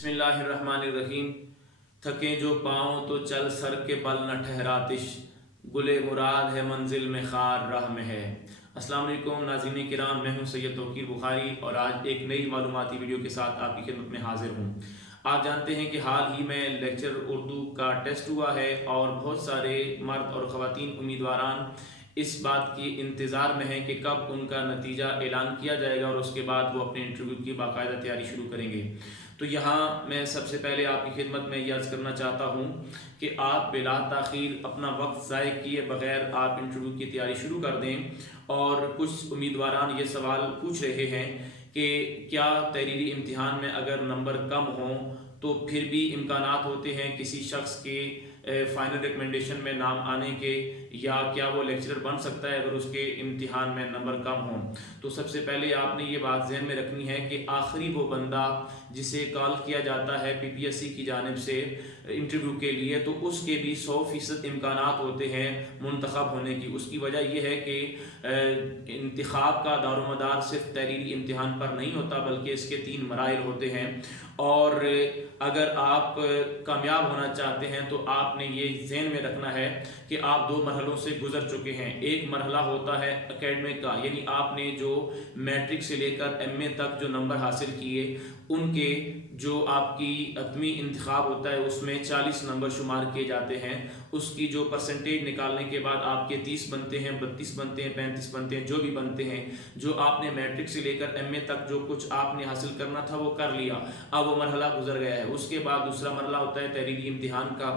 बिस्मिल्लाहिर्रहमानिर्रहीम। थके जो पाँव तो चल, सर के बल न ठहरातिश, गुले मुराद है मंजिल में खार राह में है। अस्सलाम वालेकुम नाज़रीन किराम, मैं हूं सैयद तौकीर बुखारी और आज एक नई मालूमाती वीडियो के साथ आपकी खिदमत में हाजिर हूं। आप जानते हैं कि हाल ही में लेक्चर उर्दू का टेस्ट हुआ है और बहुत सारे मर्द और ख़वातीन उम्मीदवारान इस बात की इंतज़ार में हैं कि कब उनका नतीजा ऐलान किया जाएगा और उसके बाद वो अपने इंटरव्यू की बाकायदा तैयारी शुरू करेंगे। तो यहाँ मैं सबसे पहले आपकी खिदमत में ये अर्ज़ करना चाहता हूँ कि आप बिला ताख़ीर अपना वक्त ज़ाय किए बग़ैर आप इंटरव्यू की तैयारी शुरू कर दें। और कुछ उम्मीदवारान ये सवाल पूछ रहे हैं कि क्या तहरीरी इम्तिहान में अगर नंबर कम हों तो फिर भी इम्कानात होते हैं किसी शख्स के फ़ाइनल रिकमेंडेशन में नाम आने के, या क्या वो लेक्चरर बन सकता है अगर उसके इम्तिहान में नंबर कम हों। तो सबसे पहले आपने ये बात ज़हन में रखनी है कि आखिरी वो बंदा जिसे कॉल किया जाता है PPSC की जानिब से इंटरव्यू के लिए, तो उसके भी 100% इम्कानात होते हैं मुंतखब होने की। उसकी वजह यह है कि इंतखाब का दारोमदार सिर्फ तहरीरी इम्तिहान पर नहीं होता बल्कि इसके 3 मराइल होते हैं। और अगर आप कामयाब होना चाहते हैं तो आपने ये ज़हन में रखना है कि आप 2 मरहलों से गुजर चुके हैं। एक मरहला होता है एकेडमिक का, यानी आपने जो मैट्रिक से लेकर MA तक जो नंबर हासिल किए उनके जो आपकी अदमी इंतखाब होता है उसमें 40 नंबर शुमार किए जाते हैं। उसकी जो परसेंटेज निकालने के बाद आपके 30 बनते हैं, 32 बनते हैं, 35 बनते हैं, जो भी बनते हैं। जो आपने मैट्रिक से लेकर MA तक जो कुछ आपने हासिल करना था वो कर लिया, अब वो मरहला गुजर गया है। उसके बाद दूसरा मरहला होता है तहरीरी इम्तिहान का।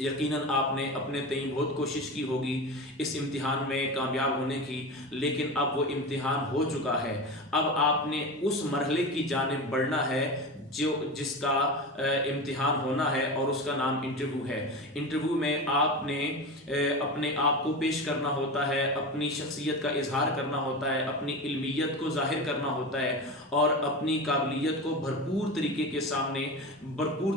यकीनन आपने अपने तय बहुत कोशिश की होगी इस इम्तिहान में कामयाब होने की, लेकिन अब वो इम्तिहान हो चुका है। अब आपने उस मरहले की जानिब बढ़ना है जिसका इम्तिहान होना है और उसका नाम इंटरव्यू है। इंटरव्यू में आपने अपने आप को पेश करना होता है, अपनी शख्सियत का इजहार करना होता है, अपनी इल्मियत को जाहिर करना होता है और अपनी काबिलियत को भरपूर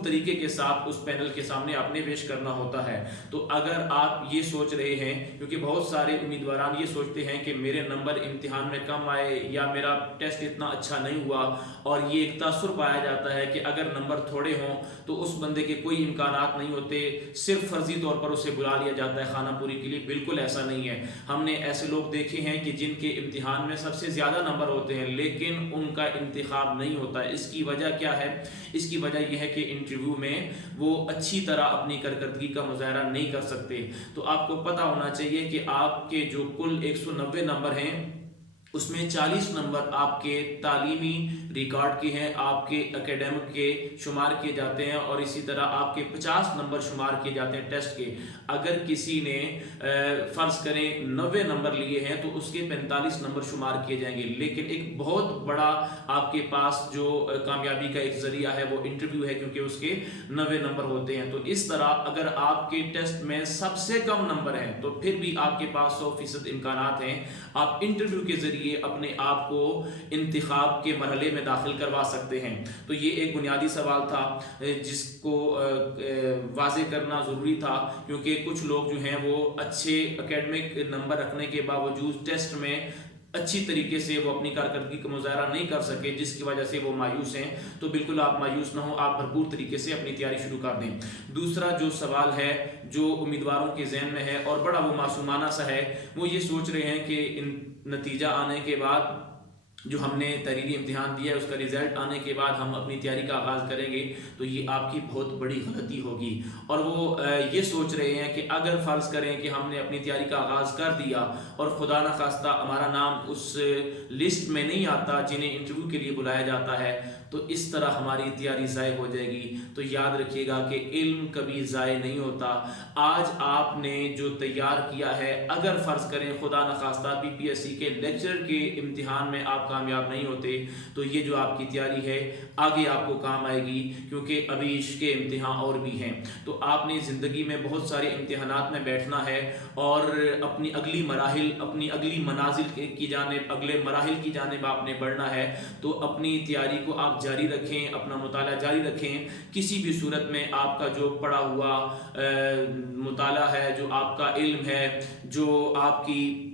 तरीके के साथ उस पैनल के सामने आपने पेश करना होता है। तो अगर आप ये सोच रहे हैं, क्योंकि बहुत सारे उम्मीदवार ये सोचते हैं कि मेरे नंबर इम्तिहान में कम आए या मेरा टेस्ट इतना अच्छा नहीं हुआ, और ये एक तासुर पाया जाता है कि अगर नंबर थोड़े हों तो उस बंदे के कोई इम्कानात नहीं होते, सिर्फ फर्जी तौर पर उसे बुला लिया जाता है खाना पूरी के लिए। बिल्कुल ऐसा नहीं है। हमने ऐसे लोग देखे हैं कि जिनके इम्तिहान में सबसे ज़्यादा नंबर होते हैं लेकिन उनका इंतखाब नहीं होता है। इसकी वजह क्या है? इसकी वजह यह है कि इंटरव्यू में वो अच्छी तरह अपनी कारकर्दगी का मुजाहरा नहीं कर सकते। तो आपको पता होना चाहिए कि आपके जो कुल 190 नंबर हैं उसमें 40 नंबर आपके तालीमी रिकॉर्ड के हैं, आपके एकेडमिक के शुमार किए जाते हैं, और इसी तरह आपके 50 नंबर शुमार किए जाते हैं टेस्ट के। अगर किसी ने फ़र्ज़ करें 90 नंबर लिए हैं तो उसके 45 नंबर शुमार किए जाएंगे। लेकिन एक बहुत बड़ा आपके पास जो कामयाबी का एक ज़रिया है वो इंटरव्यू है, क्योंकि उसके 90 नंबर होते हैं। तो इस तरह अगर आपके टेस्ट में सबसे कम नंबर हैं तो फिर भी आपके पास 100% इम्कानात हैं। आप इंटरव्यू के ज़रिए अपने आप को इंतखाब के मरहले में दाखिल करवा सकते हैं। तो ये एक बुनियादी सवाल था जिसको वाज़ेह करना ज़रूरी था, क्योंकि कुछ लोग जो हैं वो अच्छे एकेडमिक नंबर रखने के बावजूद टेस्ट में अच्छी तरीके से वो अपनी कारकर्दगी का मुजाहरा नहीं कर सके, जिसकी वजह से वो मायूस हैं। तो बिल्कुल आप मायूस ना हो, आप भरपूर तरीके से अपनी तैयारी शुरू कर दें। दूसरा जो सवाल है जो उम्मीदवारों के जहन में है और बड़ा वो मासूमाना सा है, वो ये सोच रहे हैं कि नतीजा आने के बाद जो हमने तहरीरी इम्तिहान दिया है उसका रिज़ल्ट आने के बाद हम अपनी तैयारी का आगाज़ करेंगे। तो ये आपकी बहुत बड़ी गलती होगी। और वो ये सोच रहे हैं कि अगर फ़र्ज़ करें कि हमने अपनी तैयारी का आगाज़ कर दिया और खुदा न खास्ता हमारा नाम उस लिस्ट में नहीं आता जिन्हें इंटरव्यू के लिए बुलाया जाता है, तो इस तरह हमारी तैयारी ज़ाय हो जाएगी। तो याद रखिएगा कि इल्म कभी ज़ाय नहीं होता। आज आपने जो तैयार किया है, अगर फ़र्ज़ करें खुदा न खास्ता PPSC के लेक्चर के इम्तिहान में आप कामयाब नहीं होते तो ये जो आपकी तैयारी है आगे आपको काम आएगी, क्योंकि अभी इसके इम्तिहान और भी हैं। तो आपने ज़िंदगी में बहुत सारे इम्तिहानात में बैठना है और अपनी अगली मराहिल, अपनी अगली मनाजिल की जानिब, अगले मराहिल की जानिब आपने बढ़ना है। तो अपनी तैयारी को आप जारी रखें, अपना मुताला जारी रखें। किसी भी सूरत में आपका जो पढ़ा हुआ मुताला है, जो आपका इल्म है, जो आपकी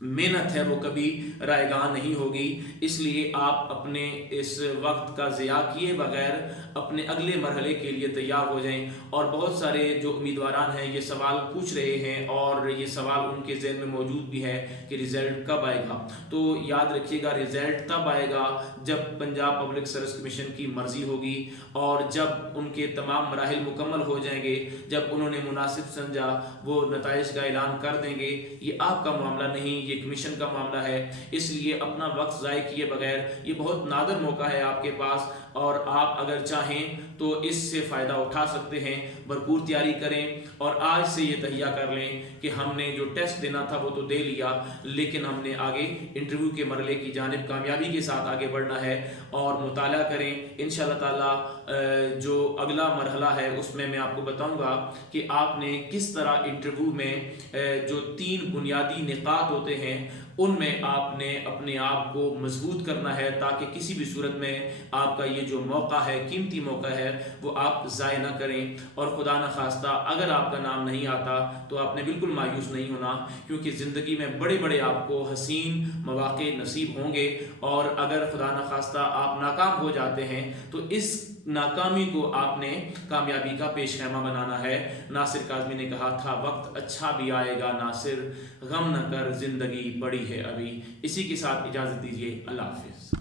मेहनत है वो कभी रायगां नहीं होगी। इसलिए आप अपने इस वक्त का ज़िया किए बगैर अपने अगले मरहले के लिए तैयार हो जाएं। और बहुत सारे जो उम्मीदवारान हैं ये सवाल पूछ रहे हैं और ये सवाल उनके ज़हन में मौजूद भी है कि रिज़ल्ट कब आएगा। तो याद रखिएगा, रिज़ल्ट तब आएगा जब पंजाब पब्लिक सर्विस कमीशन की मर्ज़ी होगी और जब उनके तमाम मराहिल मुकम्मल हो जाएंगे, जब उन्होंने मुनासिब समझा वो नताइज का ऐलान कर देंगे। ये आपका मामला नहीं, ये कमीशन का मामला है। इसलिए अपना वक्त ज़ाय किए बगैर, ये बहुत नादर मौका है आपके पास और आप अगर चाहें तो इससे फ़ायदा उठा सकते हैं। भरपूर तैयारी करें और आज से ये तहिया कर लें कि हमने जो टेस्ट देना था वो तो दे लिया, लेकिन हमने आगे इंटरव्यू के मरहले की जानिब कामयाबी के साथ आगे बढ़ना है। और मुताला करें इंशाअल्लाह ताला। जो अगला मरहला है उसमें मैं आपको बताऊंगा कि आपने किस तरह इंटरव्यू में जो 3 बुनियादी निकात होते हैं उनमें आपने अपने आप को मजबूत करना है, ताकि किसी भी सूरत में आपका ये जो मौका है, कीमती मौका है, वो आप ज़ाय ना करें। और खुदा न खास्ता अगर आपका नाम नहीं आता तो आपने बिल्कुल मायूस नहीं होना, क्योंकि ज़िंदगी में बड़े बड़े आपको हसीन मौक़े नसीब होंगे। और अगर खुदा न खास्ता आप नाकाम हो जाते हैं तो इस नाकामी को आपने कामयाबी का पेशखैमा बनाना है। नासिर काज़मी ने कहा था, वक्त अच्छा भी आएगा नासिर, गम न कर, ज़िंदगी बड़ी है अभी। इसी के साथ इजाज़त दीजिए, अल्लाह हाफ़िज़।